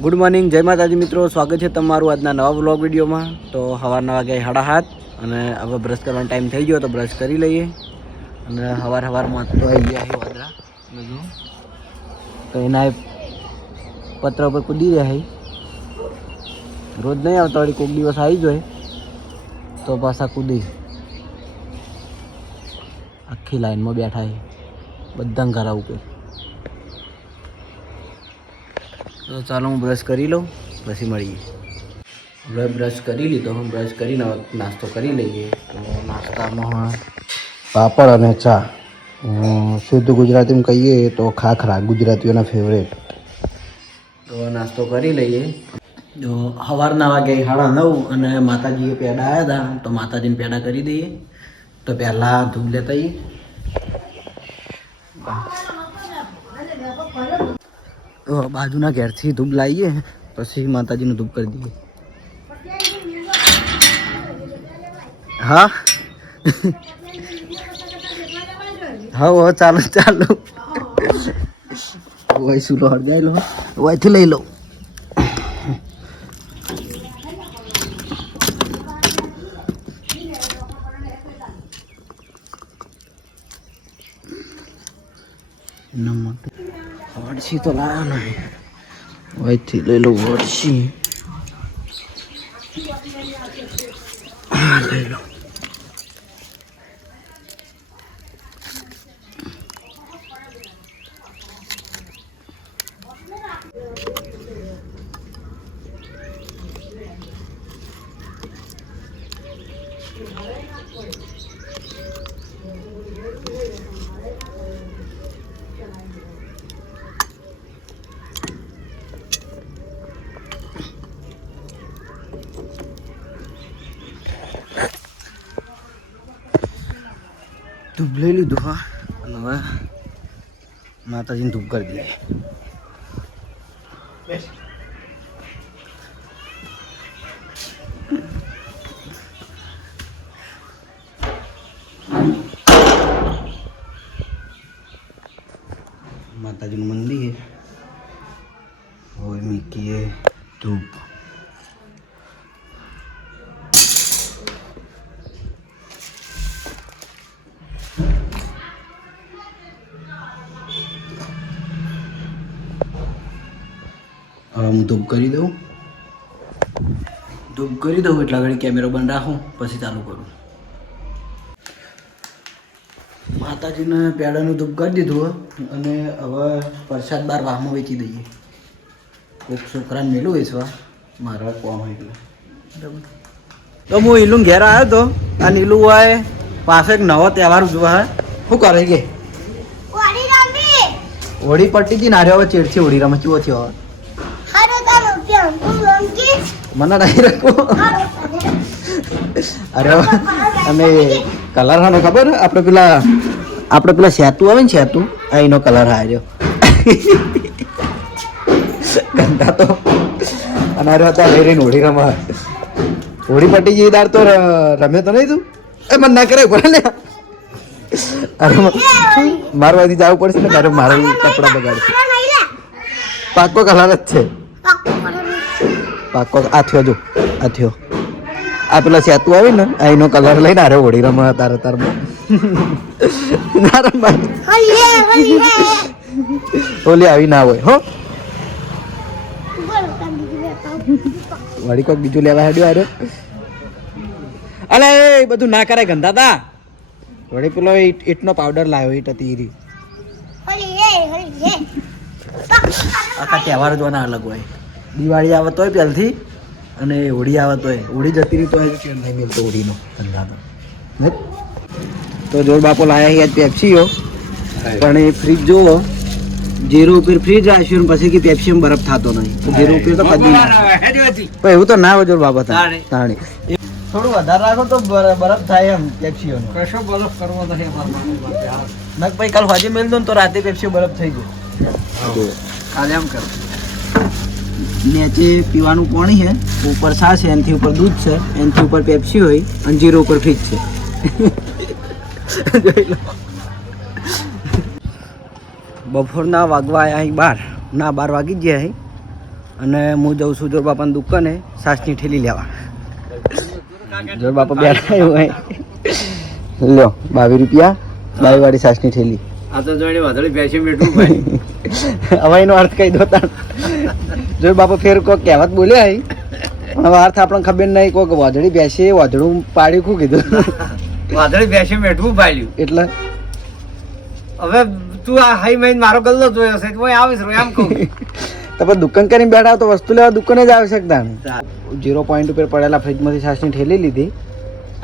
Good morning, જય માતાજી મિત્રો. સ્વાગત છે તમારું આજના નવા વ્લોગ વિડીયોમાં. તો સવારના વાગ્યા 7:30 અને હવે બ્રશ કરવાનો ટાઈમ થઈ ગયો તો બ્રશ કરી લઈએ. અને સવારમાં તો આવી ગયા છે વાદળા બધું, તો એના પત્ર ઉપર કૂદી રહ્યા છે. રોજ નહીં આવતા, વળી કોઈક દિવસ આવી જાય તો પાછા કૂદી. આખી લાઈનમાં બેઠા છે બધા ઘર ઉપર. તો ચાલો હું બ્રશ કરી લઉં પછી મળીએ. હવે બ્રશ કરી લીધો, હું બ્રશ કરીને નાસ્તો કરી લઈએ. તો નાસ્તામાં પાપડ અને ચા, શુદ્ધ ગુજરાતીમાં કહીએ તો ખાખરા, ગુજરાતીઓના ફેવરેટ. તો નાસ્તો કરી લઈએ. તો સવારના વાગે 9:30 અને માતાજીએ પેડા આવ્યા હતા, તો માતાજીને પેડા કરી દઈએ. તો પહેલાં ધૂપ લેતા આવીએ. તો બાજુના ઘેરથી ધૂપ લાવીએ, પછી માતાજીનું ધૂપ કરી દઈએ. હા હા ચાલો ચાલો, વય સુલો હળગાઈ લો, વયથી લઈ લો. વડસી તો લાયા નહીં, વયથી લઈ લો વડસી. લઈ લો. ધૂપ લઈ લીધું. હા, અને હવે માતાજીને ધૂપ કરી દઈએ. માતાજીનું મંદિર હોય, મૂકીએ ધૂપ. હું ધૂપ કરી દઉં. ધૂપ કરી દઉં એટલા ઘડી કેમેરો બંધ રાખું, પછી ચાલુ કરું. માતાજીને પેડાનું ધૂપ કરી દીધું અને હવે પ્રસાદ બાર વાહમાં વેચી દઈએ. કોઈક છોકરાને મેલું વેચવા, મારા કોમ હોય એટલે. બરાબર. તો હું ઈલું ઘેર આવ્યો હતો, આ નીલું હોય પાસે એક નવો તહેવાર ઉજવા. શું કરે કે હોળી પટ્ટી થી નાર્યો, હવે ચેડથી હોળી રમે ચીવો થયો. મને નહીં રાખવું. અરે અને કલર હાનો ખબર? આપણે પેલા સેતુ આવે ને, સેતુ એનો કલર આવ્યો ગંદા તો. અને અરે હતા લઈને હોળી રમવા, હોળી પટ્ટી જઈ દાર તો રમ્યો તો નહીં તું? એ મને ના કરે બોલે ને. અરે મારવાથી જવું પડશે ને, તારે મારા કપડા બગાડશે. પાકો કલર જ છે, પાકો. આ થયો જો, આ થયો. આ પેલા સેતુ આવી ને એનો કલર લઈને અરે હોળી રમવા તારે તારમાં ના રમવા. હોલી આવી ના હોય હો. વળી કોઈક બીજું લેવા હેડ્યો અરે. અલે એ બધું ના કરે ગંદા તા. વળી પેલો ઈટનો પાવડર લાવ્યો, ઈટ હતી ઈરી. આખા તહેવાર જ અલગ હોય. દિવાળી આવે તોય પહેલથી, અને હોળી આવે તોય. હોળી જતી રહી તો નહીં મિલતો હોળીનો ધંધા તો. જોર બાપો લાયા આજ પેપ્સીઓ, પણ એ ફ્રીજ જુઓ, 0 ઉપર ફ્રીજ રાખ્યું પછી કે પેપ્સીમાં બરફ થતો નહીં. 0 ઉપર તો કદી ના, પણ એવું તો ના હોય જોર બાપા તાણી. થોડું વધારે રાખો તો બરફ થાય એમ પેપ્સીઓનો. કશો બરફ કરવો નથી નક ભાઈ. કાલ હાજે મેળ દો ને તો રાતે પેપ્સીઓ બરફ થઈ ગયો. કાલે એમ કરો. નીચે પીવાનું પાણી છે, ઉપર છાશ છે, એનાથી ઉપર દૂધ છે, એનાથી ઉપર પેપ્સી હોય, અને 0 ઉપર ફ્રીજ છે. જોઈ લો. બપોરના વાગવા આવ્યા અહીં 12 ના 12 વાગી ગયા અહીં. અને હું જઉં છું જોર બાપાની દુકાને છાશની ઠેલી લેવા. જોર બાપા બેઠા એવું હોય લ્યો 22 રૂપિયા 22 વાળી છાશની ઠેલી. આ તો જોઈને વાદળી બેસી બેઠું ભાઈ. હવે એનો અર્થ કહી દો તાણ. જોર બાપા ફેર કોક કહેવત બોલ્યા હઈ હવે અર્થ આપણને ખબર નહીં. કોક વાદળી બેસી વાદળું પાડ્યું શું કીધું? વાદળી બેસી બેઠું પાડ્યું એટલે હવે તું આ હાઈ મહિન મારો ગલ્લો જોયો છે તો આવીશ રો એમ કહું. તો પણ દુકાન કરીને બેઠા તો વસ્તુ લેવા દુકાને જ આવી શકતા ને. 0 પોઈન્ટ ઉપર પડેલા ફ્રીજમાંથી છાશની ઠેલી લીધી.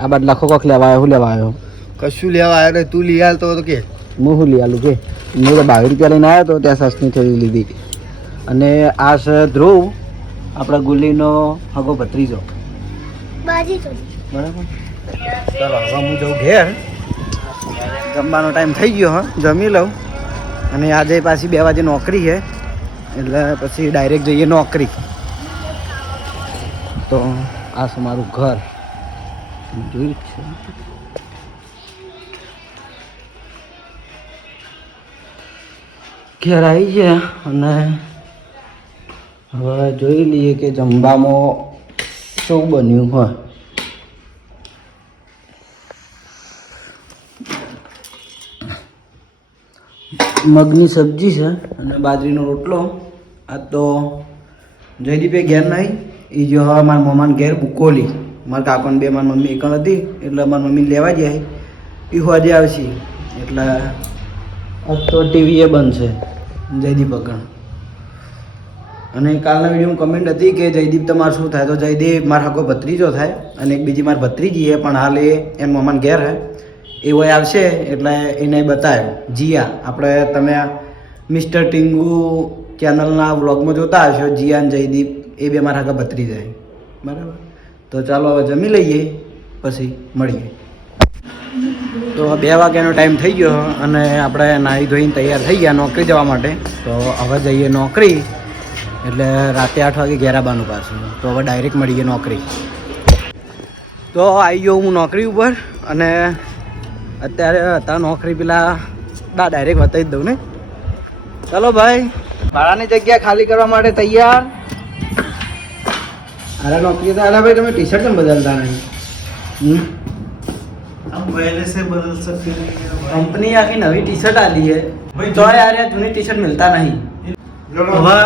આ બાદ લખો કોક લેવા આવ્યો. શું લેવા આવ્યો? કશું લેવા આવ્યો તું લઈ આલ તો કે હું શું લઈ આલું કે હું તો 22 રૂપિયા લઈને આવ્યો તો ત્યાં છાશની ઠેલી લીધી. અને આ છે ધ્રુવ આપણા ગુલ્લીનો હગો ભત્રીજો. બરાબર ચાલો હવે હું જાઉં ઘેર. જમવાનો ટાઈમ થઈ ગયો. હા જમી લઉં. અને આજે પાછી 2 વાગે નોકરી છે એટલે પછી ડાયરેક્ટ જઈએ નોકરી. તો આ છે મારું ઘર જોયું છે. ઘેર આવી ગયા અને હવે જોઈ લઈએ કે જમવામાં શું બન્યું હોય. મગની સબ્જી છે અને બાજરીનો રોટલો. આ તો જયદીપે ઘેર નહીં એ જો હવે મારા મમ્માને ઘેર બુકોલી મારા કાકાને 2 મારી મમ્મી એકણ હતી એટલે મારી મમ્મી લેવા જાય એ હોજે આવશે એટલે તો ટીવી એ બનશે જયદીપ અગણ. અને કાલના વિડીયોમાં કમેન્ટ હતી કે જયદીપ તમારે શું થાય? તો જયદીપ મારા હગો ભત્રીજો થાય અને એક બીજી મારી ભત્રીજી છે પણ હાલ એમ મમ્માને ઘેર હે એ હોય આવશે એટલે એને બતાવ્યો. જીયા આપણે તમે મિસ્ટર ટીંગુ ચેનલના વ્લોગમાં જોતા હશો. જીયા અને જયદીપ એ 2 મારા હગા ભત્રી જાય બરાબર. તો ચાલો હવે જમી લઈએ પછી મળીએ. તો 2 વાગ્યાનો ટાઈમ થઈ ગયો અને આપણે નાહી ધોઈને તૈયાર થઈ ગયા નોકરી જવા માટે. તો હવે જઈએ નોકરી એટલે રાતે 8 વાગે ઘેર આવવાનું પાછું. તો હવે ડાયરેક્ટ મળીએ નોકરી. તો આવી ગયો હું નોકરી ઉપર અને અત્યારે હતા નોકરી પેલા ડાયરેક્ટ બતાવી જ દઉં ને. ચાલો ભાઈ ભાડાની જગ્યા ખાલી કરવા માટે તૈયાર. અરે નોકરી તો અરે ભાઈ તમે ટી શર્ટ કેમ બદલતા નહીં? કંપની આખી નવી ટી શર્ટ આલી છે તો યાર જૂની ટી શર્ટ મિલતા નહીં. હવે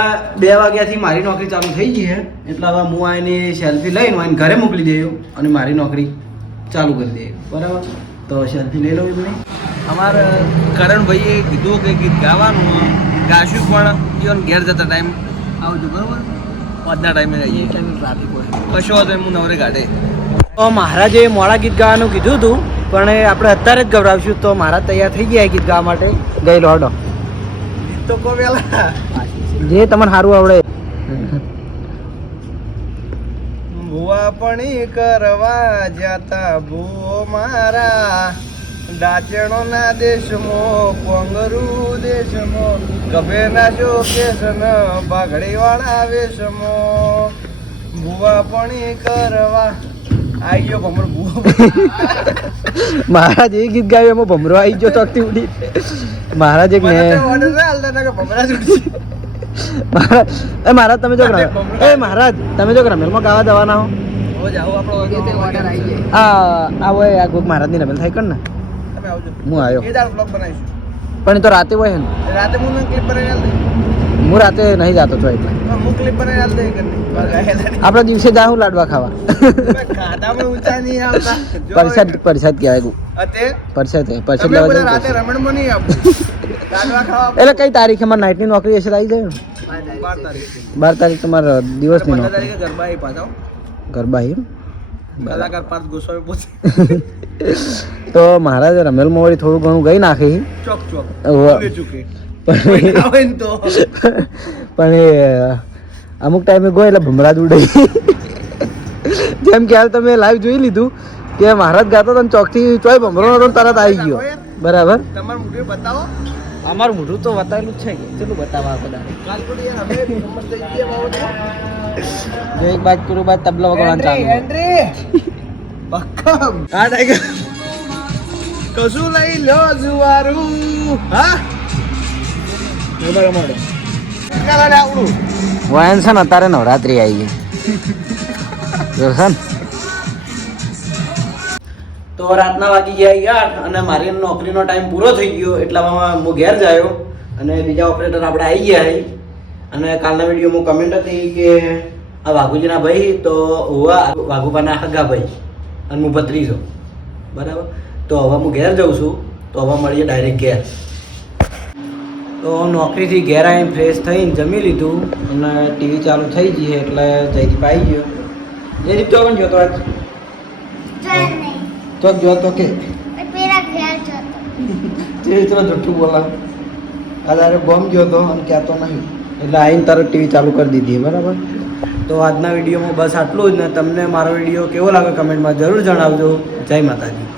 2 વાગ્યાથી મારી નોકરી ચાલુ થઈ ગઈ છે એટલે હવે હું આની સેલ્ફી લઈને આને ઘરે મોકલી દઉં અને મારી નોકરી ચાલુ કરી દઈએ બરાબર. તો સેલ્ફી લઈ લઉં તમે. અમારે કરણભાઈએ કીધું કે ગીત ગાવાનું ગાશું પણ ઈવન ઘેર જતા ટાઈમ આવજો બરાબર. આજના ટાઈમે જઈએ ટ્રાફિક હોય કશો હતો હું નવરે કાઢે. તો મહારાજે મોડા ગીત ગાવાનું કીધું હતું પણ આપણે અત્યારે જ ગવડાવશું. તો મહારાજ તૈયાર થઈ ગયા ગીત ગાવા માટે. ગઈ લોડો તો કો વેલા જે તમને સારું આવડે. ભૂવા પણ કરવા જતા ભૂવો મારા ડાચણોના દેશમાં કોંગરું દેશમાં ગભેના શોકેશન બાઘડીવાળા વેશમાં ભૂવા પણ કરવા આવી ગયો ભમરો. મહારાજ એ ગીત ગાયું એમાં ભમરો આવી ગયો ચોકથી ઉડી. મહારાજ એક મહારાજ તમે જો મહારાજ તમે જો રમેલમાં ગાવા જવાના હો. આ હોય આ કોઈક મહારાજની રમેલ થાય કર ને હું આવ્યો પણ એ તો રાતે હોય ને. રાતે હું ક્લિપ બનાવી હું રાતે નહીં જતો છો એટલે હું ક્લિપ બનાવી આપણે દિવસે જાઉં લાડવા ખાવા. પરસાદ પરસાદ કહેવાય. પરસાદ પરસાદ લેવા રાતે રમણમાં નહીં આપું એટલે કઈ તારીખે મારે નાઇટની નોકરી હશે આવી જાય. 12 તારીખ તમારે દિવસની નોકરી. ગરબા એમ કલાકાર પાર્થ ગોસ્વામી પૂછે તો મહારાજ રમેલમાં વળી થોડું ઘણું ગઈ નાખી ચોક ચોક પણ એ અમુક ટાઈમે ગયો એટલે ભમરા જ ઉડે. જેમ કે હાલ તમે લાઈવ જોઈ લીધું કે મહારાજ ગાતો હતો ચોકથી ચોય ભમરો નતો તરત આવી ગયો બરાબર. તમારું મોઢું બતાવો. અમારું મોઢું તો બતાવેલું જ છે કે કેટલું બતાવવા બધા. એક બાદ કરું બાદ તબલા વગાડવાનું ચાલુ. કશું લઈ લો જુવારું હા વાયન છે ને અત્યારે નવરાત્રી આવી ગઈ જોશે ને. તો રાતના વાગી ગયા 8 અને મારી નોકરીનો ટાઈમ પૂરો થઈ ગયો એટલામાં હું ઘેર જાયો અને બીજા ઓપરેટર આપણે આવી ગયા અને કાલના વિડીયોમાં કમેન્ટ હતી કે આ વાઘુજીના ભાઈ તો હોવા વાઘુબાના હગા ભાઈ અને હું ભત્રીજો બરાબર. તો હવે હું ઘેર જાઉં છું તો હવે મળીએ ડાયરેક્ટ ઘેર. તો નોકરીથી ઘેર આવીને ફ્રેશ થઈને જમી લીધું અને ટીવી ચાલુ થઈ જઈએ એટલે જયદીપ આવી ગયો. જયદીપ તો પણ જોતો આજ તો જોતો કે જે રીતના જુઠ્ઠું બોલા આધારે બોમ્બ ગયો હતો અને કહેતો નહીં એટલે આવીને તરત ટીવી ચાલુ કરી દીધી બરાબર. તો આજના વિડીયોમાં બસ આટલું જ ને. તમને મારો વિડીયો કેવો લાગે કમેન્ટમાં જરૂર જણાવજો. જય માતાજી.